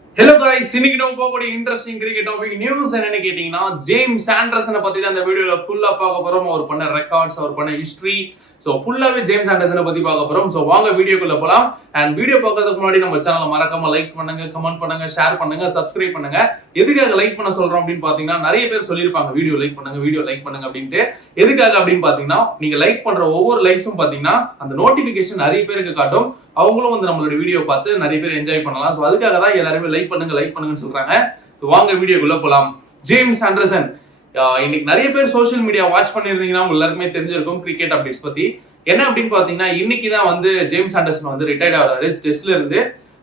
Hello guys, இன்னைக்கு நம்ம போகக்கூடிய இன்ட்ரெஸ்டிங் கிரிக்கெட் டாபிக் நியூஸ் என்னன்னு கேட்டீங்கன்னா, ஜேம்ஸ் ஆண்டர்சனை பத்தி தான் இந்த வீடியோல ஃபுல்லா பார்க்க போறோம். அவர் பண்ண ரெக்கார்ட்ஸ், அவர் பண்ண ஹிஸ்டரி, ஸோ ஃபுல்லாவே ஜேம்ஸ் ஆண்டர்சனை பத்தி பார்க்க போறோம். ஸோ வாங்க வீடியோக்குள்ள போலாம். அண்ட் வீடியோ பார்க்கறதுக்கு முன்னாடி நம்ம சேனலை மறக்காம லைக் பண்ணுங்க, கமெண்ட் பண்ணுங்க, ஷேர் பண்ணுங்க, சப்ஸ்கிரைப் பண்ணுங்க. எதுக்காக லைக் பண்ண சொல்றோம் அப்படின்னு பாத்தீங்கன்னா, நிறைய பேர் சொல்லியிருப்பாங்க வீடியோ லைக் பண்ணுங்க அப்படின்ட்டு. எதுக்காக அப்படின்னு பாத்தீங்கன்னா, நீங்க லைக் பண்ற ஒவ்வொரு லைக்ஸும் பாத்தீங்கன்னா அந்த நோட்டிபிகேஷன் நிறைய பேருக்கு காட்டும். அவங்களும் வந்து நம்மளோட வீடியோ பார்த்து நிறைய பேர் என்ஜாய் பண்ணலாம். ஸோ அதுக்காக தான் எல்லாருமே லைக் பண்ணுங்கன்னு சொல்றாங்க. ஸோ வாங்க வீடியோக்குள்ள போலாம். ஜேம்ஸ் ஆண்டர்சன், இன்னைக்கு நிறைய பேர் சோஷியல் மீடியா வாட்ச் பண்ணிருந்தீங்கன்னா உங்களுக்கு எல்லாருக்குமே தெரிஞ்சிருக்கும் கிரிக்கெட் அப்டேட்ஸ் பத்தி. என்ன அப்படின்னு பாத்தீங்கன்னா, இன்னைக்கு தான் வந்து ஜேம்ஸ் ஆண்டர்சன் வந்து ரிட்டையர்ட் ஆகிறாரு டெஸ்ட்ல இருந்து.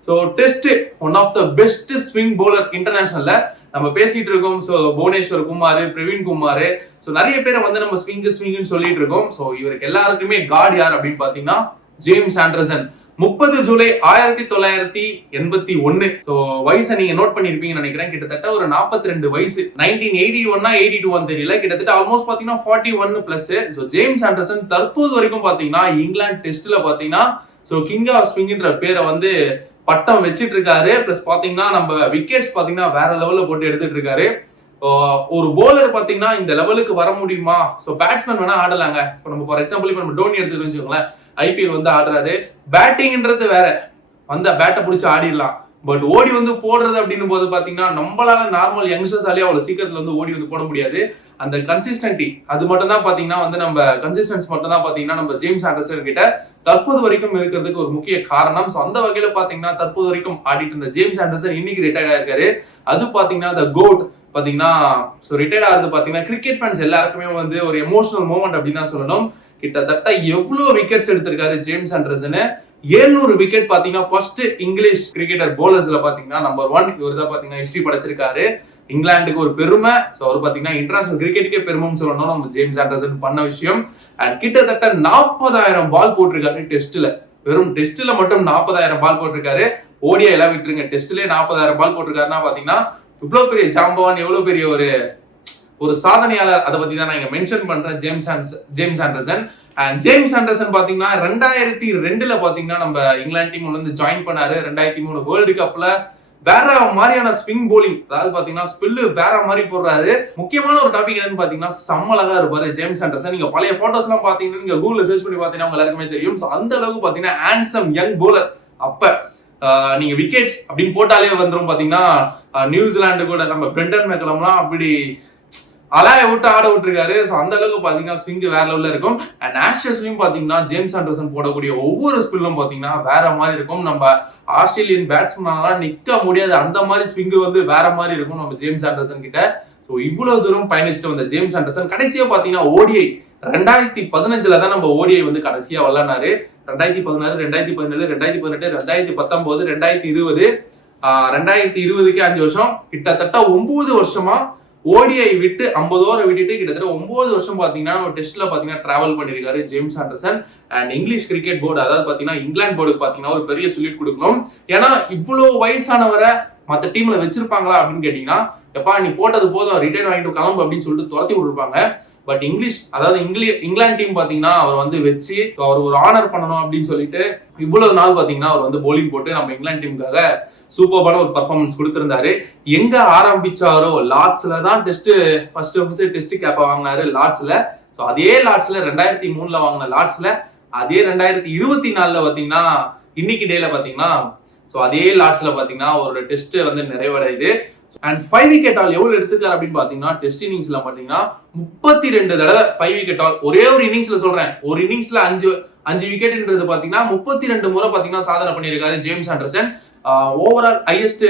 So test one of the best swing bowler இன்டர்நேஷனல்ல நம்ம பேசிட்டு இருக்கோம். ஸோ புவனேஸ்வர் குமார், பிரவீன் குமார், ஸோ நிறைய பேரை வந்து நம்ம ஸ்விங்னு சொல்லிட்டு இருக்கோம். ஸோ இவருக்கு எல்லாருக்குமே காட் யார் அப்படின்னு பாத்தீங்கன்னா ஜேம்ஸ் ஆண்டர்சன். 30 ஜூலை 1981. ஸோ வயசை நீங்க நோட் பண்ணிருப்பீங்கன்னு நினைக்கிறேன். கிட்டத்தட்ட ஒரு 42 வயசு. 1981 82 தெரியல, கிட்டத்தட்ட ஆல்மோஸ்ட் பாத்தீங்கன்னா 41 பிளஸ். ஸோ ஜேம்ஸ் ஆண்டர்சன் தற்போது வரைக்கும் பாத்தீங்கன்னா இங்கிலாந்து டெஸ்ட்ல பாத்தீங்கன்னா ஸோ கிங் ஆஃப் ஸ்விங்ன்ற பேரை வந்து பட்டம் வச்சிட்டு இருக்காரு. பிளஸ் பாத்தீங்கன்னா நம்ம விக்கெட்ஸ் பாத்தீங்கன்னா வேற லெவல்ல போட்டு எடுத்துட்டு இருக்காரு. ஒரு போலர் பாத்தீங்கன்னா இந்த லெவலுக்கு வர முடியுமா? ஸோ பேட்ஸ்மேன் வேணா ஆடலாங்க. இப்போ நம்ம ஃபார் எக்ஸாம்பிள் இப்போ நம்ம டோனி எடுத்துட்டு வச்சுக்கோங்களேன், ஐபிஎல் வந்து ஆடுறாரு. பேட்டிங்ன்றது வேற, வந்த பேட்டை பிடிச்சி ஆடிடலாம். பட் ஓடி வந்து போடுறது அப்படின்னு போது பாத்தீங்கன்னா நம்மளால நார்மல் யங்ஸ்டர்ஸாலே அவ்வளவு சீக்கிரத்துல வந்து ஓடி வந்து போட முடியாது. அந்த கன்சிஸ்டன்டி அது மட்டும் தான் பாத்தீங்கன்னா வந்து நம்ம கன்சிஸ்டன்ஸ் மட்டும் தான் பாத்தீங்கன்னா நம்ம ஜேம்ஸ் ஆண்டர்சன் கிட்ட தற்போது வரைக்கும் இருக்கிறதுக்கு ஒரு முக்கிய காரணம். ஸோ அந்த வகையில பாத்தீங்கன்னா தற்போது வரைக்கும் ஆடிட்டு இருந்த ஜேம்ஸ் ஆண்டர்சன் இன்னைக்கு ரிட்டையர்ட் ஆயிருக்காரு. அது பாத்தீங்கன்னா த கோட் பாத்தீங்கன்னா ஸோ ரிட்டையர்ட் ஆகிறது பாத்தீங்கன்னா கிரிக்கெட் ஃபேன்ஸ் எல்லாருக்குமே வந்து ஒரு எமோஷனல் மூமெண்ட் அப்படின்னு தான் சொல்லணும். கிட்டத்தட்ட எவ்வளவு விக்கெட்ஸ் எடுத்திருக்காரு ஜேம்ஸ் ஆண்டர்சன். 700 விக்கெட் பாத்தீங்கன்னா ஃபர்ஸ்ட் இங்கிலீஷ் கிரிக்கெட்டர் போலர்ஸ்ல பாத்தீங்கன்னா நம்பர் 1 இவர் தான் பாத்தீங்கன்னா ஹிஸ்டரி படைச்சிருக்காரு. இங்கிலாந்துக்கு ஒரு பெருமை. ஸோ அவர் பாத்தீங்கன்னா இன்டர்நேஷனல் கிரிக்கெட்டுக்கே பெருமைன்னு சொல்லணும் நம்ம ஜேம்ஸ் ஆண்டர்சன் பண்ண விஷயம். அண்ட் கிட்டத்தட்ட 40,000 பால் போட்டிருக்காரு டெஸ்ட்ல. வெறும் டெஸ்ட்ல மட்டும் 40,000 பால் போட்டிருக்காரு. ஓடியா எல்லாம் விட்டுருங்க, டெஸ்ட்லயே 40,000 பால் போட்டிருக்காருன்னா பாத்தீங்கன்னா இவ்வளவு பெரிய ஜாம்பவான், எவ்வளவு பெரிய ஒரு சாதனையாளர். அதை பத்தி தான் நான் இங்க மென்ஷன் பண்றேன் James Anderson. And James Anderson பாத்தீங்கன்னா 2002 பாத்தீங்கன்னா நம்ம இங்கிலாந்து டீம் வந்து ஜாயின் பண்ணாரு. 2003 வேர்ல்டு கப்ல வேற மாதிரியான ஸ்விங் போலிங், அதாவது பாத்தீங்கன்னா ஸ்பில்லு வேற மாதிரி போடுறாரு. முக்கியமான ஒரு டாபிக் என்னன்னு பாத்தீங்கன்னா செம்மலகா இருப்பாரு ஜேம்ஸ் ஆண்டர்சன். நீங்க பழைய போட்டோஸ் எல்லாம் பாத்தீங்கன்னா நீங்க கூகுள்ல சர்ச் பண்ணி பாத்தீங்கன்னா உங்க எல்லாருக்குமே தெரியும். ஸோ அந்த அளவுக்கு பாத்தீங்கன்னா ஹேண்ட்சம் யங் போலர். அப்ப நீங்க விக்கெட்ஸ் அப்படின்னு போட்டாலே வந்துடும் பாத்தீங்கன்னா நியூசிலாந்து கூட நம்ம பிரெண்டன் மெக்கலம்லாம் அப்படி அலாய விட்டு ஆட விட்டுருக்காரு. ஸோ அந்த அளவுக்கு பாத்தீங்கன்னா ஸ்விங் வேற லெவல்ல இருக்கும். அண்ட் ஆஸ்ட்ரேலியாலையும் பாத்தீங்கன்னா ஜேம்ஸ் ஆண்டர்சன் போடக்கூடிய ஒவ்வொரு ஸ்பில்லும் பாத்தீங்கன்னா வேற மாதிரி இருக்கும். நம்ம ஆஸ்திரேலியன் பேட்ஸ்மேனால நிக்க முடியாது, அந்த மாதிரி ஸ்விங் வந்து வேற மாதிரி இருக்கும் நம்ம ஜேம்ஸ் ஆண்டர்சன் கிட்ட. ஸோ இவ்வளவு தூரம் பயணிச்சுட்டு வந்த ஜேம்ஸ் ஆண்டர்சன் கடைசியா பாத்தீங்கன்னா ஓடிஐ 2015 தான் நம்ம ஓடிஐ வந்து கடைசியா விளையாடினாரு. 2016, 2017, 2018, 2019, 2020, 2020க்கு 5 வருஷம், கிட்டத்தட்ட 9 வருஷமா ஓடிஐ விட்டு 50 ஓவர் விட்டுட்டு கிட்டத்தட்ட 9 வருஷம் பாத்தீங்கன்னா நம்ம டெஸ்ட்ல பாத்தீங்கன்னா டிராவல் பண்ணிருக்காரு James Anderson. And English cricket board, அதாவது பாத்தீங்கன்னா இங்கிலாந்து போர்டுக்கு பாத்தீங்கன்னா ஒரு பெரிய சொல்லிட் கொடுக்கணும். ஏன்னா இவ்வளவு வயசானவரை மற்ற டீம்ல வச்சிருப்பாங்களா அப்படின்னு கேட்டீங்கன்னா, எப்பா நீ போட்டது போதும், ரிட்டையர் வாங்கிட்டு கிளம்பு அப்படின்னு சொல்லிட்டு துரத்தி விட்டுருப்பாங்க. பட் இங்கிலாந்து டீம் பாத்தீங்கன்னா அவர் வந்து வச்சு அவர் ஒரு ஆனர் பண்ணணும் அப்படின்னு சொல்லிட்டு இவ்வளவு நாள் பாத்தீங்கன்னா அவர் வந்து போலிங் போட்டு நம்ம இங்கிலாந்து டீமுக்காக சூப்பரான ஒரு பர்ஃபார்மன்ஸ் கொடுத்திருந்தாரு. எங்க ஆரம்பிச்சாரோ லார்ட்ஸ்ல தான் ஃபர்ஸ்ட் டெஸ்ட் கேப்ப வாங்கினாரு லார்ட்ஸ்ல. ஸோ அதே லார்ட்ஸ்ல 2003 வாங்கின லார்ட்ஸ்ல அதே 2024 பாத்தீங்கன்னா இன்னைக்கு டேல பாத்தீங்கன்னா ஸோ அதே லார்ட்ஸ்ல பாத்தீங்கன்னா ஒரு டெஸ்ட் வந்து நிறைவடையுது. அண்ட் 5 விக்கெட் ஆல் எவ்வளவு எடுத்துக்காரு அப்படின்னு பாத்தீங்கன்னா டெஸ்ட் இன்னிங்ஸ்ல பாத்தீங்கன்னா 32 தடவை 5 விக்கெட் ஆல். ஒரே ஒரு இன்னிங்ஸ்ல சொல்றேன், ஒரு இன்னிங்ஸ்ல 5 விக்கெட்ன்றது பாத்தீங்கன்னா 32 முறை பாத்தீங்கன்னா சாதனை பண்ணியிருக்காரு James Anderson. Overall highest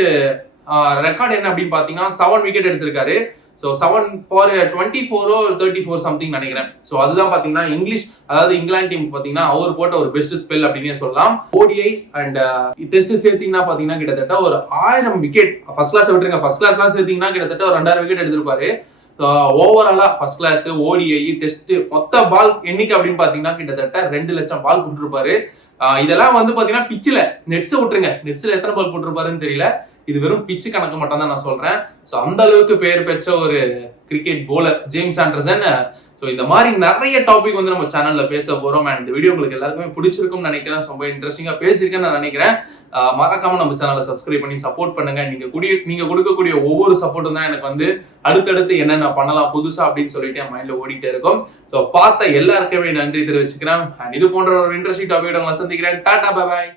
record என்ன அப்படின்னு பாத்தீங்கன்னா 7 விக்கெட் எடுத்திருக்காரு. ஸோ 7 for 24 34 சம்திங் நினைக்கிறேன். ஸோ அதுதான் பாத்தீங்கன்னா அதாவது இங்கிலாந்து டீம் பாத்தீங்கன்னா அவர் போட்ட ஒரு பெஸ்ட் ஸ்பெல் அப்படின்னு சொல்லலாம். ஓடிஐ அண்ட் டெஸ்ட் சேர்த்தீங்கன்னா பாத்தீங்கன்னா கிட்டத்தட்ட ஒரு 1000 விக்கெட். ஃபர்ஸ்ட் கிளாஸ் விட்டுருங்க, ஃபர்ஸ்ட் கிளாஸ்லாம் சேர்த்தீங்கன்னா கிட்டத்தட்ட ஒரு 2000 விக்கெட் எடுத்திருப்பாரு. ஓவராலா ஃபர்ஸ்ட் கிளாஸ், ஓடிஐ, டெஸ்ட் மொத்த பால் எண்ணிக்கை அப்படின்னு பாத்தீங்கன்னா கிட்டத்தட்ட 2 லட்சம் பால் போட்டுருப்பாரு. இதெல்லாம் வந்து பாத்தீங்கன்னா பிச்சில் நெட்ஸை விட்டுருங்க, நெட்ஸ்ல எத்தனை பால் போட்டிருப்பாருன்னு தெரியல. இது வெறும் பிச்சு கணக்கு மட்டும் தான் நான் சொல்றேன். ஸோ அந்த அளவுக்கு பெயர் பெற்ற ஒரு cricket bowler James Anderson. So so இந்த மாதிரி நிறைய டாபிக் வந்து நம்ம சேனல்ல பேச போறோம். அண்ட் இந்த வீடியோ உங்களுக்கு எல்லாருக்குமே பிடிச்சிருக்கும்னு நினைக்கிறேன். ரொம்ப இன்ட்ரெஸ்டிங்கா பேசியிருக்கேன்னு நான் நினைக்கிறேன். மறக்காம நம்ம சேனலை சப்ஸ்கிரைப் பண்ணி சப்போர்ட் பண்ணுங்க. நீங்க கொடுக்கக்கூடிய ஒவ்வொரு சப்போர்ட்டும் தான் எனக்கு வந்து அடுத்தடுத்து என்னென்ன பண்ணலாம் புதுசா அப்படின்னு சொல்லிட்டு என் மைண்ட்ல ஓடிட்டே இருக்கும். ஸோ பார்த்த எல்லாருக்குமே நன்றி தெரிவிச்சுக்கிறேன். அண்ட் இது போன்ற ஒரு இன்ட்ரெஸ்டிங் டாபிக் உங்களை சந்திக்கிறேன். Tata, bye bye.